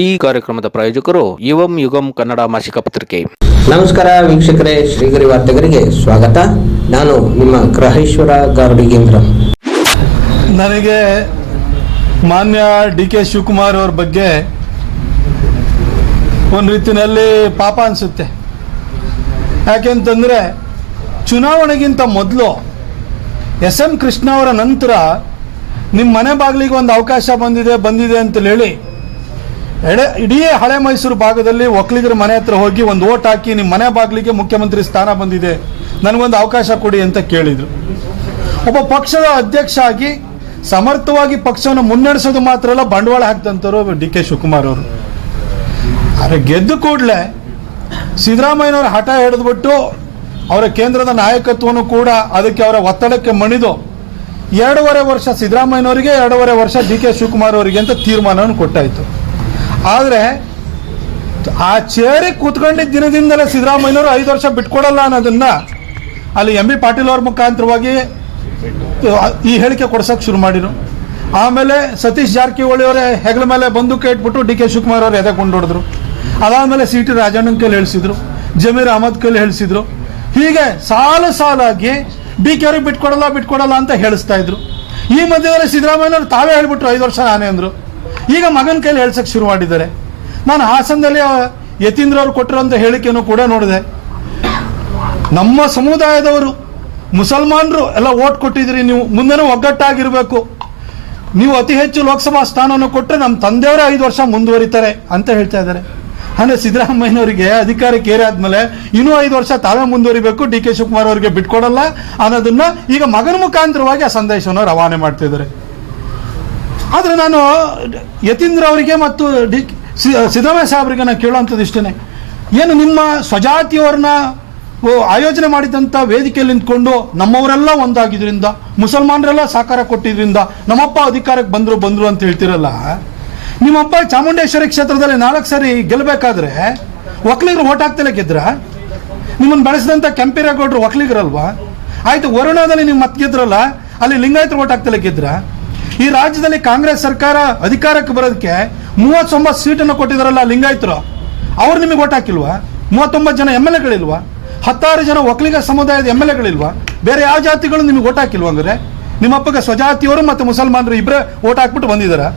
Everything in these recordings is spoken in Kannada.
ಈ ಕಾರ್ಯಕ್ರಮದ ಪ್ರಾಯೋಜಕರು ಯುವಂ ಯುಗಂ ಕನ್ನಡ ಮಾಸಿಕ ಪತ್ರಿಕೆ. ನಮಸ್ಕಾರ ವೀಕ್ಷಕರೇ ಶ್ರೀಗರಿ ವಾರ್ತೆಗರಿಗೆ ಸ್ವಾಗತ. ನಾನು ನಿಮ್ಮ ಗ್ರಹೇಶ್ವರ ಗಾರುಡಿಗೇಂದ್ರ. ನನಗೆ ಮಾನ್ಯ ಡಿ ಕೆ ಶಿವಕುಮಾರ್ ಅವ್ರ ಬಗ್ಗೆ ಒಂದು ರೀತಿಯಲ್ಲಿ ಪಾಪ ಅನಿಸುತ್ತೆ. ಯಾಕೆಂತಂದ್ರೆ ಚುನಾವಣೆಗಿಂತ ಮೊದಲು ಎಸ್ ಎಂ ಕೃಷ್ಣ ಅವರ ನಂತರ ನಿಮ್ಮ ಮನೆ ಬಾಗಿಲಿಗೆ ಒಂದು ಅವಕಾಶ ಬಂದಿದೆ ಬಂದಿದೆ ಅಂತ ಹೇಳಿ ಎಡೆ ಇಡೀ ಹಳೆ ಮೈಸೂರು ಭಾಗದಲ್ಲಿ ಒಕ್ಕಲಿಗರ ಮನೆ ಹತ್ರ ಹೋಗಿ ಒಂದು ಓಟ್ ಹಾಕಿ ನಿಮ್ಮ ಮನೆ ಬಾಗಿಲಿಗೆ ಮುಖ್ಯಮಂತ್ರಿ ಸ್ಥಾನ ಬಂದಿದೆ. ನನಗೊಂದು ಅವಕಾಶ ಕೊಡಿ ಅಂತ ಕೇಳಿದರು. ಒಬ್ಬ ಪಕ್ಷದ ಅಧ್ಯಕ್ಷ ಆಗಿ ಸಮರ್ಥವಾಗಿ ಪಕ್ಷವನ್ನು ಮುನ್ನಡೆಸೋದು ಮಾತ್ರ ಅಲ್ಲ, ಬಂಡವಾಳ ಹಾಕ್ತಂತರು ಡಿ ಕೆ ಶಿವಕುಮಾರ್ ಅವರು. ಆದರೆ ಗೆದ್ದು ಕೂಡಲೇ ಸಿದ್ದರಾಮಯ್ಯನವರ ಹಠ ಹಿಡಿದ್ಬಿಟ್ಟು ಅವರ ಕೇಂದ್ರದ ನಾಯಕತ್ವವನ್ನು ಕೂಡ ಅದಕ್ಕೆ ಅವರ ಒತ್ತಡಕ್ಕೆ ಮಣಿದು ಎರಡೂವರೆ ವರ್ಷ ಸಿದ್ದರಾಮಯ್ಯನವರಿಗೆ, ಎರಡೂವರೆ ವರ್ಷ ಡಿ ಕೆ ಶಿವಕುಮಾರ್ ಅವರಿಗೆ ಅಂತ ತೀರ್ಮಾನವನ್ನು ಕೊಟ್ಟಾಯಿತು. ಆದರೆ ಆ ಚೇರಿಗೆ ಕೂತ್ಕೊಂಡಿದ್ದ ದಿನದಿಂದಲೇ ಸಿದ್ದರಾಮಯ್ಯನವರು ಐದು ವರ್ಷ ಬಿಟ್ಕೊಡಲ್ಲ ಅನ್ನೋದನ್ನ ಅಲ್ಲಿ ಎಂ ಬಿ ಪಾಟೀಲ್ ಅವ್ರ ಮುಖಾಂತರವಾಗಿ ಈ ಹೇಳಿಕೆ ಕೊಡ್ಸೋಕೆ ಶುರು ಮಾಡಿರು ಆಮೇಲೆ ಸತೀಶ್ ಜಾರಕಿಹೊಳಿ ಅವರೇ ಹೆಗಲ ಮೇಲೆ ಬಂದೂಕ ಇಟ್ಬಿಟ್ಟು ಡಿ ಕೆ ಶಿವಕುಮಾರ್ ಅವರು ಎದೆ ಕೊಂಡೊಡಿದ್ರು. ಅದಾದಮೇಲೆ ಸಿ ಟಿ ರಾಜಣ್ಣನ ಕೈಲಿ ಹೇಳಿಸಿದ್ರು, ಜಮೀರ್ ಅಹಮದ್ ಕೈಲಿ ಹೇಳಿಸಿದ್ರು. ಹೀಗೆ ಸಾಲು ಸಾಲಾಗಿ ಡಿ ಕೆ ಅವ್ರಿಗೆ ಬಿಟ್ಕೊಡಲ್ಲ ಬಿಟ್ಕೊಡಲ್ಲ ಅಂತ ಹೇಳಿಸ್ತಾ ಇದ್ರು. ಈ ಮಧ್ಯದಲ್ಲಿ ಸಿದ್ದರಾಮಯ್ಯನವರು ತಾವೇ ಹೇಳ್ಬಿಟ್ರು, ಐದು ವರ್ಷ ನಾನೇ ಅಂದರು. ಈಗ ಮಗನ ಕೈಲಿ ಹೇಳ್ಸಕ್ಕೆ ಶುರು ಮಾಡಿದ್ದಾರೆ. ನಾನು ಹಾಸನದಲ್ಲಿ ಯತೀಂದ್ರ ಅವರು ಕೊಟ್ಟಿರೋಂಥ ಹೇಳಿಕೆಯನ್ನು ಕೂಡ ನೋಡಿದೆ. ನಮ್ಮ ಸಮುದಾಯದವರು, ಮುಸಲ್ಮಾನರು ಎಲ್ಲ ಓಟ್ ಕೊಟ್ಟಿದ್ರಿ ನೀವು ಮುಂದೆನೂ ಒಗ್ಗಟ್ಟಾಗಿರಬೇಕು. ನೀವು ಅತಿ ಹೆಚ್ಚು ಲೋಕಸಭಾ ಸ್ಥಾನವನ್ನು ಕೊಟ್ಟರೆ ನಮ್ಮ ತಂದೆಯವರೇ ಐದು ವರ್ಷ ಮುಂದುವರಿತಾರೆ ಅಂತ ಹೇಳ್ತಾ ಇದ್ದಾರೆ. ಅಂದರೆ ಸಿದ್ದರಾಮಯ್ಯನವರಿಗೆ ಅಧಿಕಾರಕ್ಕೆ ಏರಿ ಆದ್ಮೇಲೆ ಇನ್ನೂ ಐದು ವರ್ಷ ತಾವೇ ಮುಂದುವರಿಬೇಕು. ಡಿ ಕೆ ಶಿವಕುಮಾರ್ ಅವರಿಗೆ ಬಿಟ್ಕೊಡಲ್ಲ ಅನ್ನೋದನ್ನ ಈಗ ಮಗನ ಮುಖಾಂತರವಾಗಿ ಆ ಸಂದೇಶವನ್ನು ರವಾನೆ ಮಾಡ್ತಿದ್ದಾರೆ ಆದರೆ ನಾನು ಯತೀಂದ್ರ ಅವರಿಗೆ ಮತ್ತು ಡಿ ಸಿದ್ದರಾಮಯ್ಯ ಸಾಹೇಬರಿಗೆ ನಾನು ಕೇಳುವಂಥದ್ದು ಇಷ್ಟೇ ಏನು ನಿಮ್ಮ ಸ್ವಜಾತಿಯವ್ರನ್ನ ಆಯೋಜನೆ ಮಾಡಿದಂಥ ವೇದಿಕೆಯಲ್ಲಿ ನಿಂತ್ಕೊಂಡು ನಮ್ಮವರೆಲ್ಲ ಒಂದಾಗಿದ್ದರಿಂದ ಮುಸಲ್ಮಾನರೆಲ್ಲ ಸಹಕಾರ ಕೊಟ್ಟಿದ್ರಿಂದ ನಮ್ಮಪ್ಪ ಅಧಿಕಾರಕ್ಕೆ ಬಂದರು ಬಂದರು ಅಂತ ಹೇಳ್ತಿರಲ್ಲ. ನಿಮ್ಮಪ್ಪ ಚಾಮುಂಡೇಶ್ವರಿ ಕ್ಷೇತ್ರದಲ್ಲಿ ನಾಲ್ಕು ಸಾರಿ ಗೆಲ್ಲಬೇಕಾದ್ರೆ ಒಕ್ಕಲಿಗರು ಓಟ್ ಹಾಕ್ತಲೇ ಗೆದ್ರ? ನಿಮ್ಮನ್ನು ಬಳಸಿದಂಥ ಕೆಂಪೇರೇಗೌಡರು ಒಕ್ಕಲಿಗರಲ್ವಾ? ಆಯಿತು, ವರುಣದಲ್ಲಿ ನೀವು ಮತ್ತೆ ಗೆದ್ರಲ್ಲ, ಅಲ್ಲಿ ಲಿಂಗಾಯತರು ಓಟ್ ಹಾಕ್ತಲೇ ಗೆದ್ರ? ಈ ರಾಜ್ಯದಲ್ಲಿ ಕಾಂಗ್ರೆಸ್ ಸರ್ಕಾರ ಅಧಿಕಾರಕ್ಕೆ ಬರೋದಕ್ಕೆ ಮೂವತ್ತೊಂಬತ್ತು ಸೀಟನ್ನು ಕೊಟ್ಟಿದಾರಲ್ಲ ಲಿಂಗಾಯತರು. ಅವ್ರು ನಿಮಗೆ ಓಟ್ ಹಾಕಿಲ್ವಾ? ಮೂವತ್ತೊಂಬತ್ತು ಜನ ಎಂ ಎಲ್ ಎಗಳಿಲ್ವಾ? ಹತ್ತಾರು ಜನ ಒಕ್ಕಲಿಗ ಸಮುದಾಯದ ಎಂ ಎಲ್ ಎಗಳಿಲ್ವಾ? ಬೇರೆ ಯಾವ ಜಾತಿಗಳು ನಿಮಗೆ ಓಟ್ ಹಾಕಿಲ್ವಾ ಅಂದ್ರೆ ನಿಮ್ಮಪ್ಪಗೆ ಸ್ವಜಾತಿಯವರು ಮತ್ತು ಮುಸಲ್ಮಾನರು ಇಬ್ಬರೇ ಓಟ್ ಹಾಕ್ಬಿಟ್ಟು ಬಂದಿದ್ದಾರೆ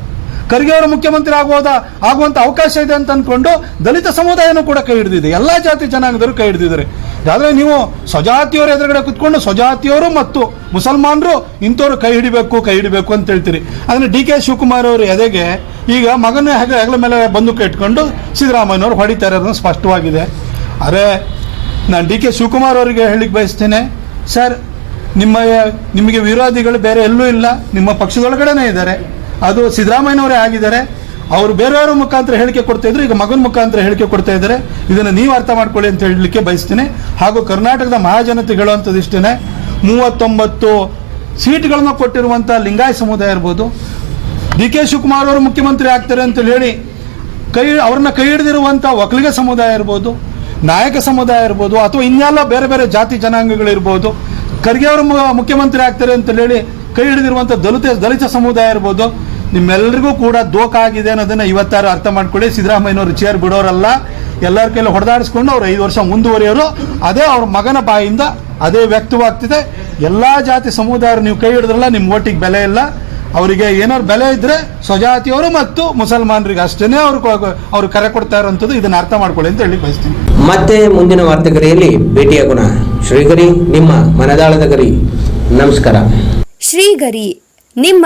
ಖರ್ಗೆ ಅವರು ಮುಖ್ಯಮಂತ್ರಿ ಆಗುವುದ ಆಗುವಂತ ಅವಕಾಶ ಇದೆ ಅಂತ ಅಂದ್ಕೊಂಡು ದಲಿತ ಸಮುದಾಯನೂ ಕೂಡ ಕೈ ಹಿಡಿದಿದೆ. ಎಲ್ಲಾ ಜಾತಿ ಜನಾಂಗದವರು ಕೈ ಹಿಡಿದಿದ್ದಾರೆ. ಆದ್ರೆ ನೀವು ಸ್ವಜಾತಿಯವರ ಎದುರುಗಡೆ ಕುತ್ಕೊಂಡು ಸ್ವಜಾತಿಯವರು ಮತ್ತು ಮುಸಲ್ಮಾನರು ಇಂಥವ್ರು ಕೈ ಹಿಡಿಬೇಕು ಕೈ ಹಿಡಿಬೇಕು ಅಂತ ಹೇಳ್ತೀರಿ. ಅದನ್ನ ಡಿ ಕೆ ಶಿವಕುಮಾರ್ ಅವರು ಎದೆಗೆ ಈಗ ಮಗನ ಹೆಗ ಹೆಗಲ ಮೇಲೆ ಬಂದೂಕು ಇಟ್ಕೊಂಡು ಸಿದ್ದರಾಮಯ್ಯವರು ಹೊಡಿತಾರೆ ಅನ್ನೋದು ಸ್ಪಷ್ಟವಾಗಿದೆ. ಅರೆ, ನಾನು ಡಿ ಕೆ ಶಿವಕುಮಾರ್ ಅವರಿಗೆ ಹೇಳಿಕ್ ಬಯಸ್ತೇನೆ. ಸರ್, ನಿಮ್ಮ, ನಿಮಗೆ ವಿರೋಧಿಗಳು ಬೇರೆ ಎಲ್ಲೂ ಇಲ್ಲ. ನಿಮ್ಮ ಪಕ್ಷದೊಳಗಡೆನೇ ಇದ್ದಾರೆ. ಅದು ಸಿದ್ದರಾಮಯ್ಯನವರೇ ಆಗಿದ್ದಾರೆ. ಅವರು ಬೇರೆಯವರ ಮುಖಾಂತರ ಹೇಳಿಕೆ ಕೊಡ್ತಾ ಇದ್ರು, ಈಗ ಮಗನ ಮುಖಾಂತರ ಹೇಳಿಕೆ ಕೊಡ್ತಾ ಇದ್ದಾರೆ. ಇದನ್ನು ನೀವು ಅರ್ಥ ಮಾಡ್ಕೊಳ್ಳಿ ಅಂತ ಹೇಳಲಿಕ್ಕೆ ಬಯಸ್ತೀನಿ. ಹಾಗೂ ಕರ್ನಾಟಕದ ಮಹಾಜನತೆ ಹೇಳುವಂಥದ್ದು ಇಷ್ಟೇ ಮೂವತ್ತೊಂಬತ್ತು ಸೀಟ್ಗಳನ್ನು ಕೊಟ್ಟಿರುವಂಥ ಲಿಂಗಾಯ ಸಮುದಾಯ ಇರ್ಬೋದು. ಡಿ ಕೆ ಶಿವಕುಮಾರ್ ಅವರು ಮುಖ್ಯಮಂತ್ರಿ ಆಗ್ತಾರೆ ಅಂತ ಹೇಳಿ ಕೈ, ಅವ್ರನ್ನ ಕೈ ಹಿಡಿದಿರುವಂಥ ಒಕ್ಕಲಿಗ ಸಮುದಾಯ ಇರ್ಬೋದು, ನಾಯಕ ಸಮುದಾಯ ಇರ್ಬೋದು, ಅಥವಾ ಇನ್ನೆಲ್ಲ ಬೇರೆ ಬೇರೆ ಜಾತಿ ಜನಾಂಗಗಳಿರ್ಬೋದು ಖರ್ಗೆ ಅವರು ಮುಖ್ಯಮಂತ್ರಿ ಆಗ್ತಾರೆ ಅಂತ ಹೇಳಿ ಕೈ ಹಿಡಿದಿರುವಂಥ ದಲಿತ ದಲಿತ ಸಮುದಾಯ ಇರ್ಬೋದು. ನಿಮ್ಮೆಲ್ಲರಿಗೂ ಕೂಡ ದೋಖ ಆಗಿದೆ ಅನ್ನೋದನ್ನ ಇವತ್ತಾರು ಅರ್ಥ ಮಾಡ್ಕೊಳ್ಳಿ. ಸಿದ್ದರಾಮಯ್ಯನವರು ಚೇರ್ ಬಿಡೋರಲ್ಲ. ಎಲ್ಲರ ಕೈಲಿ ಹೊಡೆದಾಡಿಸ್ಕೊಂಡು ಅವ್ರು ಐದು ವರ್ಷ ಮುಂದುವರಿಯೋರು. ಅದೇ ಅವ್ರ ಮಗನ ಬಾಯಿಂದ ಅದೇ ವ್ಯಕ್ತವಾಗ್ತಿದೆ. ಎಲ್ಲಾ ಜಾತಿ ಸಮುದಾಯರು ನೀವು ಕೈ ಹಿಡಿದ್ರಲ್ಲ ನಿಮ್ಮ ಓಟಿಗೆ ಬೆಲೆ ಇಲ್ಲ. ಅವರಿಗೆ ಏನಾದ್ರು ಬೆಲೆ ಇದ್ರೆ ಸ್ವಜಾತಿಯವರು ಮತ್ತು ಮುಸಲ್ಮಾನರಿಗೆ ಅಷ್ಟೇ ಅವ್ರು ಅವ್ರು ಕರೆ ಕೊಡ್ತಾ ಇರೋಂಥದ್ದು. ಇದನ್ನ ಅರ್ಥ ಮಾಡ್ಕೊಳ್ಳಿ ಅಂತ ಹೇಳಿ ಬಯಸ್ತೀನಿ. ಮತ್ತೆ ಮುಂದಿನ ವಾರ್ತೆಗರಿಯಲ್ಲಿ ಭೇಟಿಯಾಗೋಣ ಶ್ರೀಗರಿ ನಿಮ್ಮ ಮನದಾಳದ ಗರಿ. ನಮಸ್ಕಾರ. ಶ್ರೀಗರಿ ನಿಮ್ಮ